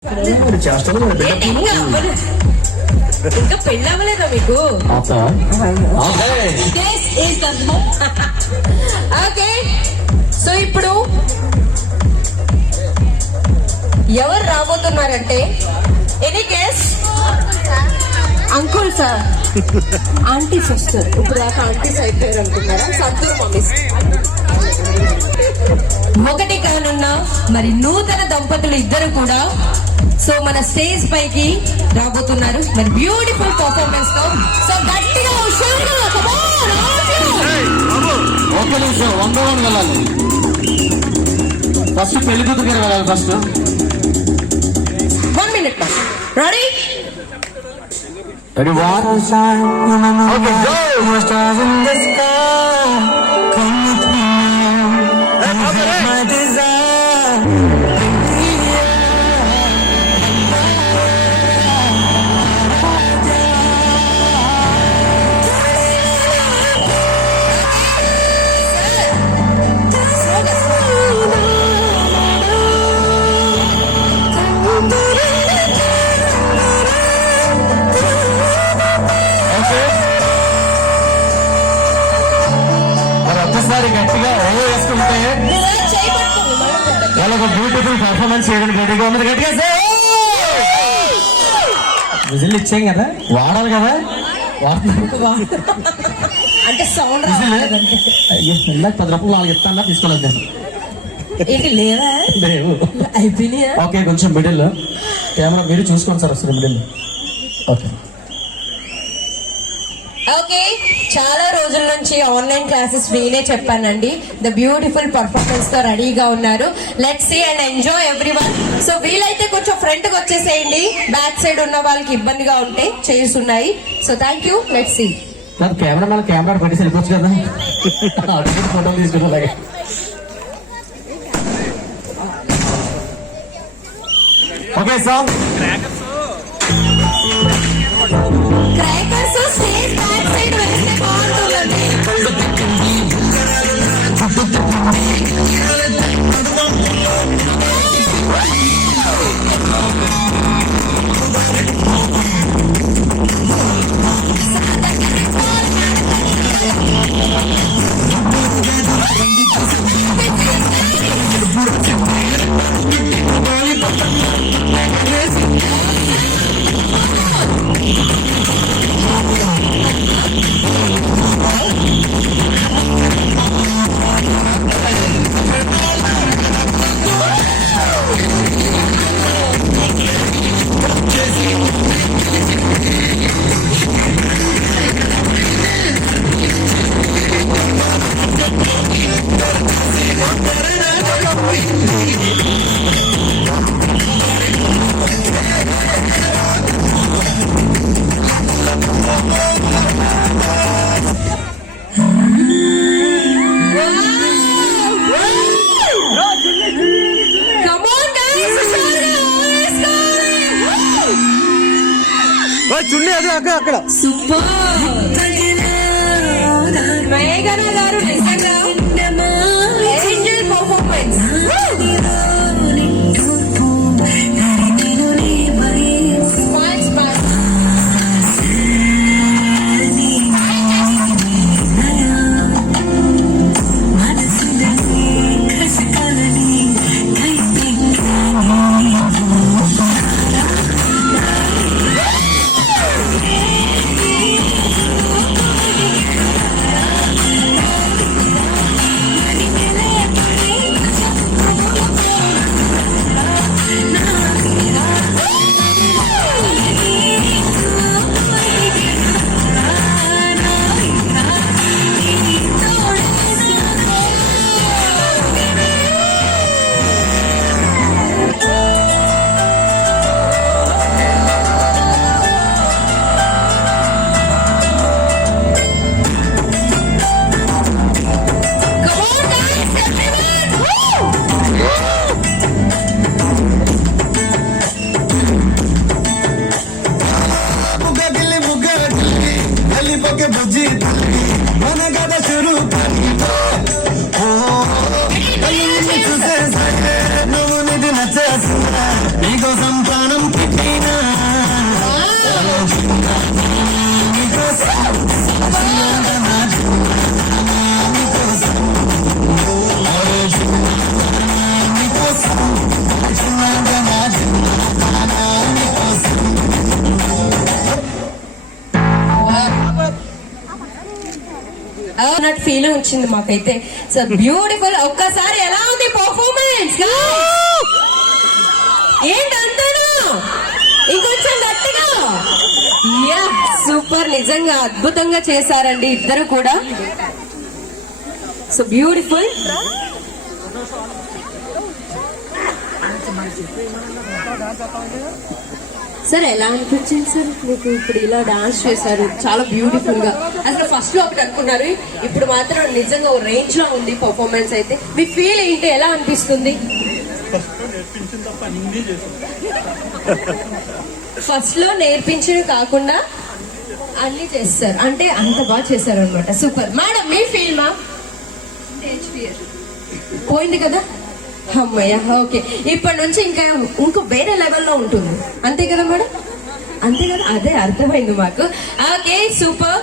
ఇంకా పెళ్ళి అవ్వలేదా మీకు? ఓకే, సో ఇప్పుడు ఎవరు రాబోతున్నారంటే any guess? Uncle sir, aunties వస్తారు. ఇప్పుడు దాకా ఆంటీస్ అయిపోయారు అనుకుంటారా? సంతూర్ మమ్మీస్. ఒకటి కానున్న మరి నూతన దంపతులు ఇద్దరు కూడా సో మన స్టేజ్ పైకి రాబోతున్నారు మరి బ్యూటిఫుల్ పర్ఫార్మెన్స్ తో. సో గట్టిగా ఒక్క నిమిషం 1 వెళ్ళాలి. ఫస్ట్ పెళ్లి కూతురు గారు వెళ్ళాలి. First 1 minute. Ready? Ready? Okay, గట్టిగా వేసుకుంటే వాళ్ళకు బ్యూటిఫుల్ పర్ఫార్మెన్స్ చేయడానికి రెడీగా ఉన్నది. గట్టిగా విజిల్ ఇచ్చాం కదా, వాడాలి కదా. అంటే సౌండ్ ఇందాక 10 రూపాయలు 4 ఇస్తాను తీసుకోలేదు. లేవు అయిపోయినాయా? ఓకే, కొంచెం మిడిల్ కెమెరా మీరు చూసుకోండి సార్. వస్తుంది మిడిల్. ఓకే ఓకే, చాలా రోజుల నుంచి ఆన్లైన్ క్లాసెస్ నేనే చెప్పానండి. ద బ్యూటిఫుల్ పర్ఫార్మెన్స్ తో రెడీగా ఉన్నారు. Let's see and enjoy everyone. So వీలైతే కొంచెం ఫ్రంట్ కి వచ్చేసేయండి. బ్యాక్ సైడ్ ఉన్న వాళ్ళకి ఇబ్బందిగా ఉంటే చైర్స్ ఉన్నాయి. So thank you. Let's see. Camera మళ్ళీ కెమెరా పెట్టి వెళ్ళిపోవచ్చు కదా, ఫోటోలు తీసుకునే. Okay song crackers stage back side వేస్తే బాగుంటుందండి. చున్నీ అది అక్కడ సూపర్. మేఘన గారు నిజంగా ఏంజల్ పర్ఫార్మెన్స్. ఫీలింగ్ వచ్చింది మాకైతే. So beautiful. ఒక్కసారి ఎలా ఉంది పర్ఫార్మెన్స్? ఏంటంటాను ఇంకొంచెం గట్టిగా. యా సూపర్, నిజంగా అద్భుతంగా చేశారండి ఇద్దరు కూడా. So beautiful. సార్ ఎలా అనిపించింది సార్ మీకు ఇప్పుడు ఇలా డాన్స్ చేశారు చాలా బ్యూటిఫుల్ గా? అసలు ఫస్ట్ లో ఒకటి అనుకున్నారు, ఇప్పుడు మాత్రం నిజంగా ఓ రేంజ్ లో ఉంది పర్ఫార్మెన్స్ అయితే. మీ ఫీల్ ఏంటి, ఎలా అనిపిస్తుంది? ఫస్ట్ లో నేర్పించడం కాకుండా అన్ని చేస్తారు అంటే అంత బాగా చేశారు అనమాట. సూపర్. మేడం మీ ఫీల్ మా పోయింది కదా? అమ్మయ్య, ఓకే. ఇప్పటి నుంచి ఇంకో వేరే లెవెల్లో ఉంటుంది, అంతే కదా మేడం? అంతే కదా, అదే అర్థమైంది మాకు. Okay super.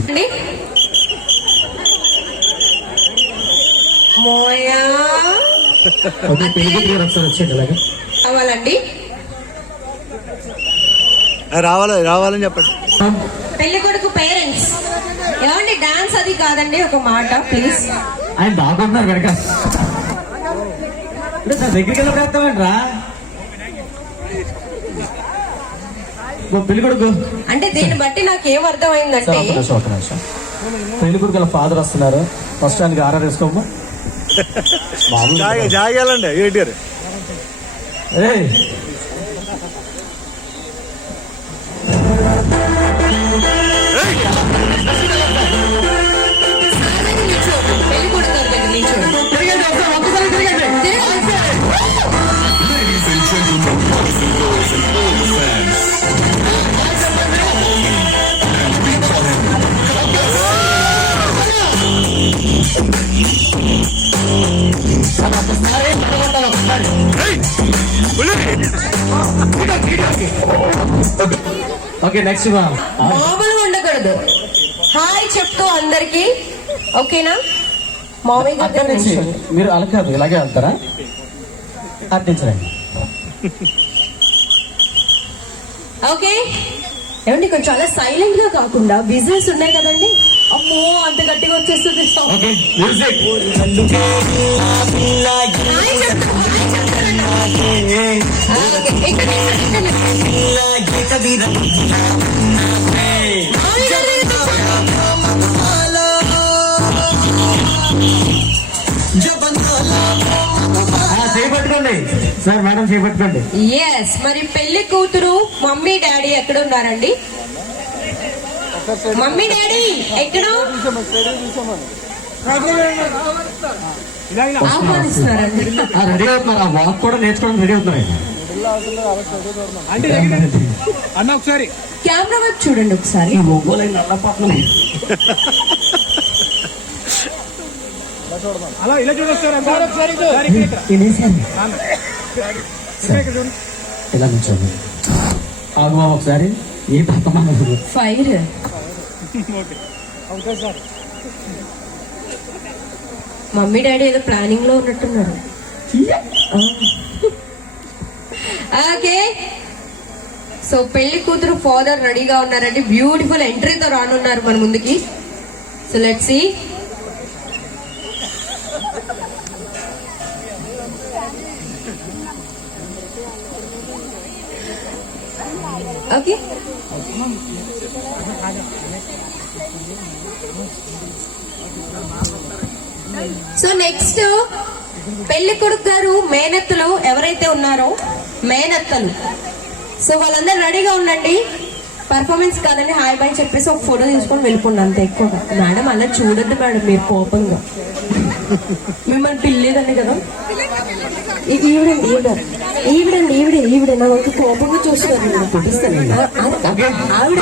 అండి మోయా కావాలండి, రావాలని చెప్పండి. పెళ్లి కొడుకు పేరెంట్స్ ఏమండి, డాన్స్ అది కాదండి, ఒక మాట ప్లీజ్. ఆయన బాగుంటున్నారు కనుక దగ్గరికి వెళ్ళిపోతామంట్రా పెళ్లి కొడుకు అంటే దీన్ని బట్టి నాకు ఏం అర్థమైందంటే, పెళ్లి కొడుకు ఫాదర్ వస్తున్నారు, ఫస్ట్ ఆయనకి ఆర్ఆర్ వేసుకోమ్మా. జాగాలండి ఏంటి గారు. పెళ్లి కొడుకు దగ్గర నిల్చోండి. ఓకే నెక్స్ట్ మామూలుగా ఉండకూడదు. హాయ్ చెప్తూ అందరికి, ఓకేనా? మామయ్య దగ్గర నుంచి మీరు అలా కాదు, ఇలాగే వెళ్తారా? అర్థించండి. ఓకే ఏమండి, కొంచెం అలా సైలెంట్ గా కాకుండా బిజినెస్ ఉన్నాయి కదండి. అమ్మో అంత గట్టిగా వచ్చేస్తుంది. Okay music. హాయ్ చెప్తూ, ఓకే, ఇక్కడ చేపట్టుకోండి సార్, మేడం చేపట్టుకోండి. ఎస్. మరి పెళ్లి కూతురు మమ్మీ డాడీ ఎక్కడ ఉన్నారండి? మమ్మీ డాడీ ఎక్కడ ఆహ్వానిస్తున్నారండి? రెడీ అవుతున్నారు, ఆ వాక్ కూడా నేర్చుకోవడానికి రెడీ అవుతున్నారు. అన్న ఒకసారి కెమెరా వైపు చూడండి ఒకసారి. అలా ఇలా చూడొస్తారు. ఇలా కూర్చోండి. ఆగుమా ఒకసారి. ఏ పక్కమా ఫైర్. మమ్మీ డాడీ ఏదో ప్లానింగ్ లో ఉన్నట్టున్నారు. ఓకే సో పెళ్లి కూతురు ఫాదర్ రెడీగా ఉన్నారండి. బ్యూటిఫుల్ ఎంట్రీతో రానున్నారు మన ముందుకి. So let's see. Okay so next పెళ్లి కొడుకు గారు మేనత్తలు ఎవరైతే ఉన్నారో మేనత్తలు, సో వాళ్ళందరూ రెడీగా ఉండండి. పర్ఫార్మెన్స్ కాదండి, హాయ్ బాయ్ చెప్పేసి ఒక ఫోటో తీసుకొని వెళ్ళిపోండి అంత. ఎక్కువగా మేడం అలా చూడద్దు మేడం, మీరు కోపంగా. మిమ్మల్ని పిల్లేదండి కదా. ఈవిడే నా ఒక కోపంగా చూస్తున్నారు. ఆవిడ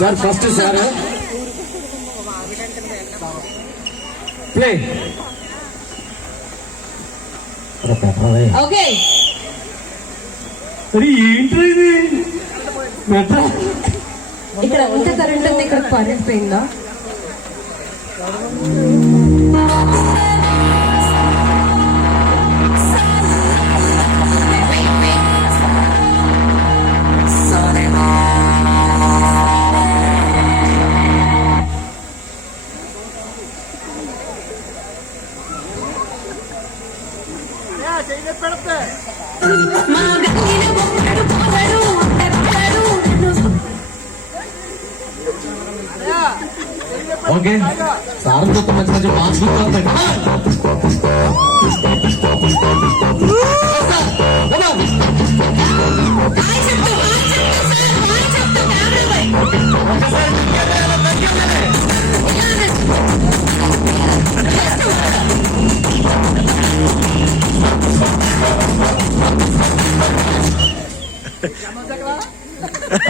sir first sir play. Okay ఏంటి ఇది? ఇక్కడ ఎంత కరెంట్ ఉంది, ఇక్కడ కరెంట్ పోయిందా? మా గంగిన ఒక్కడు పోగడు తెప్పడు ఓకే సార్ చూస్తే మంచి మంచి మార్క్స్ హాయ్ చెప్తూ కెమెరా బై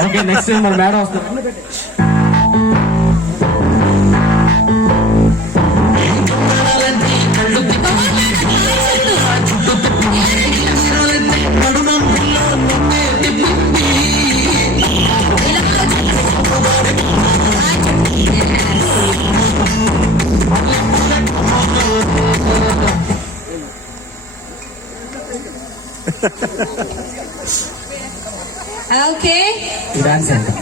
ఓకే నెక్స్ట్ మన మేడం వస్తుంది. ఓకే డాన్స్ అండి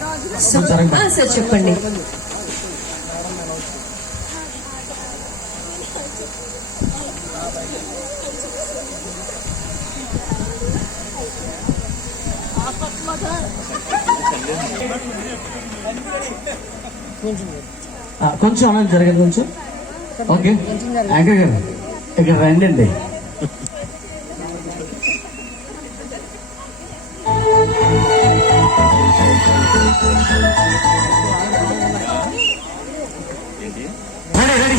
సార్ చెప్పండి. కొంచెం అన్నది జరగదు కొంచెం. ఓకే యాంకర్ గారు ఇక్కడ రండి అండి. రెడీ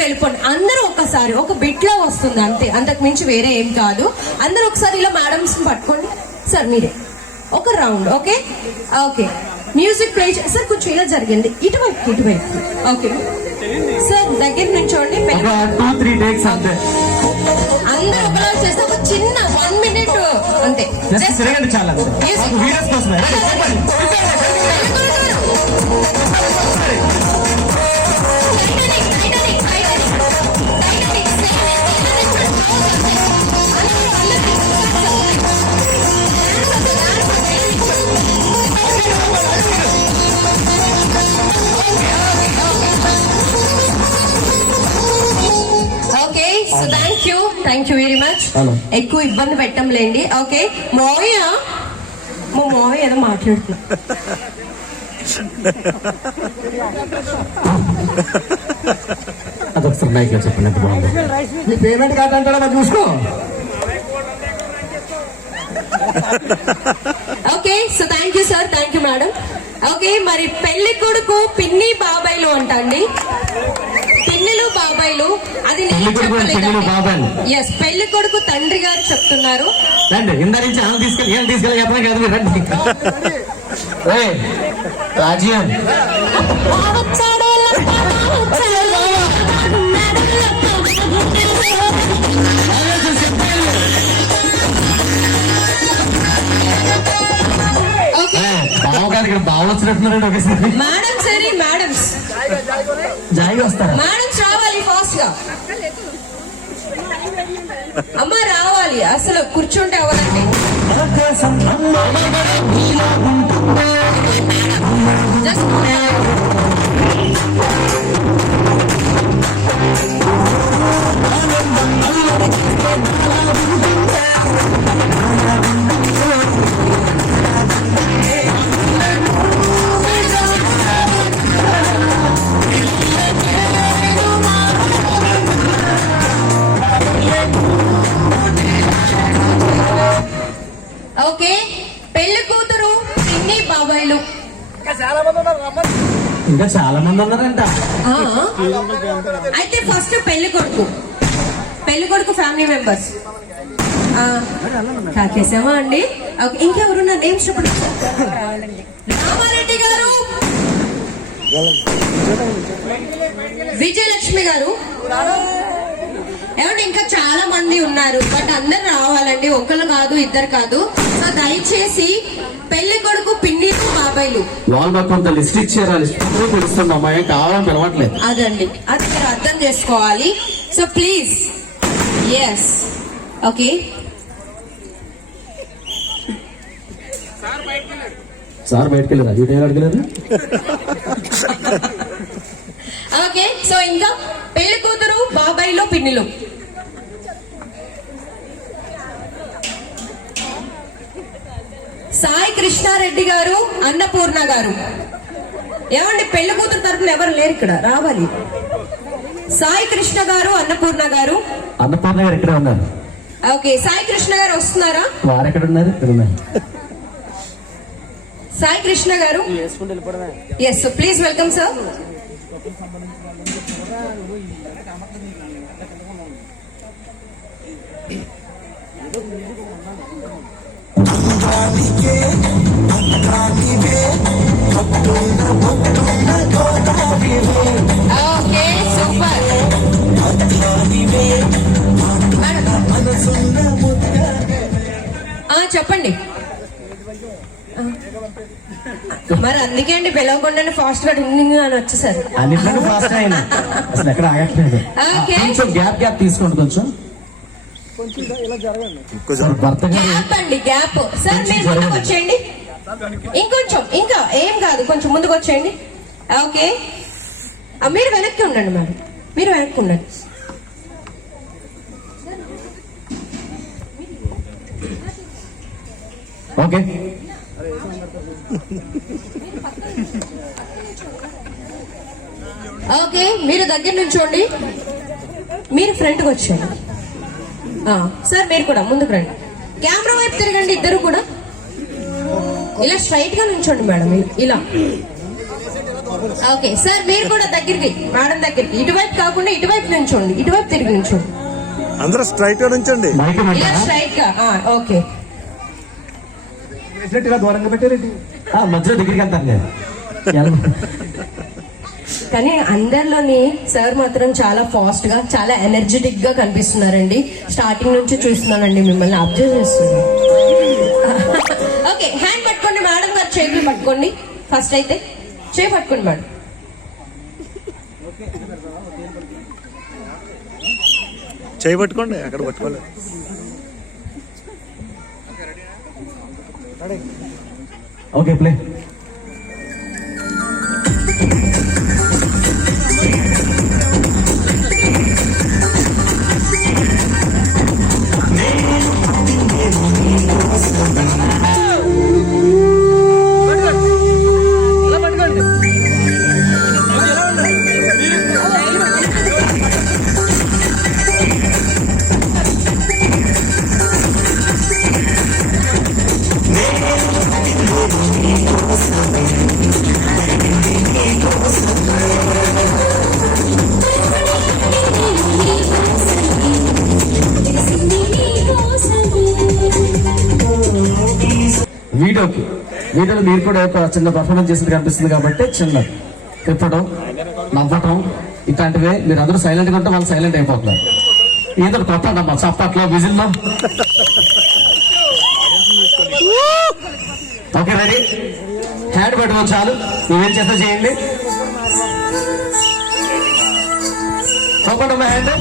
వెళ్ళిపోండి అందరూ ఒక్కసారి. ఒక బిట్ లో వస్తుంది అంతే, అంతకు మించి వేరే ఏం కాదు. అందరూ ఒకసారి ఇలా మేడమ్స్ పట్టుకోండి సార్. మీరే ఒక round. Okay okay music play sir. కొంచెం ఇలా జరిగింది ఇటువైపు ఇటువైపు. ఓకే సార్ దగ్గర నుంచోండి. అందరూ ఒకలా చేస్తే ఒక చిన్న 1 minute అంతే. చాలా okay so thank you very much. ఎక్కువ ఇబ్బంది పెట్టంలేండి. ఓకే మోయ మా మోయ ఏదో మాట్లాడుతున్నా. అదొకసారి మైక్ లో చెప్పండి ఎంత బాగుంది. నీ పేమెంట్ కార్డు అంటాడా చూసుకో. Okay so thank you sir. Thank you madam. Okay మరి పెళ్లి కొడుకు పిన్ని బాబాయిలు అంటండి. పిన్నిలు బాబాయిలు అది నేను చెప్పలేదు. ఎస్ పెళ్లి కొడుకు తండ్రి గారు చెప్తున్నారు. రండి ఇందా నుంచి తీసుకెళ్ళి చెప్పడం రండి. రాజ్యం ఇక్కడ బాగా వచ్చినట్టున్నారండి ఒకసారి. మేడం సరే మేడమ్స్ జాయిగా వస్తారా? మేడమ్స్ రావాలి ఫాస్ట్ గా. అమ్మ రావాలి, అసలు కూర్చుంటే అవ్వదండి. జస్ట్ బాబాయిలు. ఇంకా చాలా మంది ఉన్నారంట. ఆ, అయితే ఫస్ట్ పెళ్లి కొడుకు ఫ్యామిలీ మెంబర్స్ కాకేసామా అండి. ఓకే, ఇంకెవరున్నారు నేమ్స్ చెప్పండి. రామారెడ్డి గారు, విజయలక్ష్మి గారు, ఏమంటే ఇంకా చాలా మంది ఉన్నారు, బట్ అందరు రావాలండి, ఒకళ్ళు కాదు ఇద్దరు కాదు. సో దయచేసి పెళ్లి కొడుకు పిన్నిలు బాబాయిలు వాళ్ళు మాకు కొంత లిస్ట్ ఇచ్చారు, ఆ లిస్ట్ తెలుస్తుంది అమ్మాయి కావాలని పిలవట్లేదు. అదండి, అది మీరు అర్థం చేసుకోవాలి. So please, yes, okay. Sir బయటకు వెళ్ళారా? వీడియో అడగలేదు. ఓకే, సో ఇంకా పెళ్లి కూతురు బాబాయిలు పిన్నిలు. సాయి కృష్ణారెడ్డి గారు, అన్నపూర్ణ గారు. ఏమండి పెళ్లి కూతురు తరపున ఎవరు లేరు ఇక్కడ, రావాలి. సాయి కృష్ణ గారు, అన్నపూర్ణ గారు. అన్నపూర్ణ గారు ఎక్కడ ఉన్నారు? ఓకే, సాయి కృష్ణ గారు వస్తున్నారా? వారు ఎక్కడ ఉన్నారు? ఇక్కడ ఉన్నారు. Sai Krishna garu, yes, please welcome sir. Okay, super. చెప్పండి. మరి అందుకే అండి పిలవకుండానే ఫాస్ట్ గా డింగ్ అని వచ్చేసారు. అన్నింటిలో ఫాస్ట్ అయినా అసలు ఎక్కడ ఆగట్లేదు. ఓకే. కొంచెం గ్యాప్ తీసుకోండి. కొంచెం భర్త గారు గ్యాప్ అండి, గ్యాప్. సార్ మీరు ముందుకు వచ్చేయండి, ఇంకొంచెం, ఇంకా ఏం కాదు, కొంచెం ముందుకు వచ్చేయండి. ఓకే, మీరు వెనక్కి ఉండండి మేడం, మీరు వెనక్కి ఉండండి. ఓకే, ఓకే, మీరు దగ్గర నుంచోండి, మీరు ఫ్రంట్కి వచ్చేయండి. సార్ మీరు కూడా ముందుకు రండి, కెమెరా వైపు తిరగండి, ఇద్దరు కూడా ఇలా స్ట్రైట్ గా నుంచోండి మేడం, ఇలా. ఓకే సార్, మీరు కూడా దగ్గరికి, మేడం దగ్గరికి, ఇటువైపు కాకుండా ఇటువైపు నుంచోండి, ఇటువైపు తిరిగి నుంచోండి, అందరూ స్ట్రైట్ గా ఉంచండి. ఇలా స్ట్రైట్ గా. ఓకే, దూరంగా పెట్టారండి, మధ్యలో దగ్గరికి వెళ్తాను. కానీ అందరిలోని సార్ మాత్రం చాలా ఫాస్ట్ గా, చాలా ఎనర్జెటిక్ గా కనిపిస్తున్నారండి. స్టార్టింగ్ నుంచి చూస్తున్నానండి, మిమ్మల్ని అబ్జర్వ్ చేస్తున్నాను. ఓకే, హ్యాండ్ పట్టుకోండి మేడం గారు, చేతులు పట్టుకోండి. ఫస్ట్ అయితే చేయి పట్టుకోండి మేడం. చేయి పట్టుకోండి, అక్కడ పట్టుకోలేదు. Okay, play. వీడియోలో మీరు కూడా ఒక చిన్న పర్ఫార్మెన్స్ చేసినట్టు కనిపిస్తుంది కాబట్టి చిన్న తిప్పడం, నవ్వటం ఇట్లాంటివే. మీరు అందరూ సైలెంట్ గా ఉంటే వాళ్ళు సైలెంట్ అయిపోతున్నారు. ఏదో కొట్టండమ్మా చప్పట్లో, విజిల్లో. Okay, ready? హ్యాండ్ పెట్టుకోవచ్చు, చాలు. నువ్వేం చేస్తా చేయండి. చూపండి హ్యాండ్.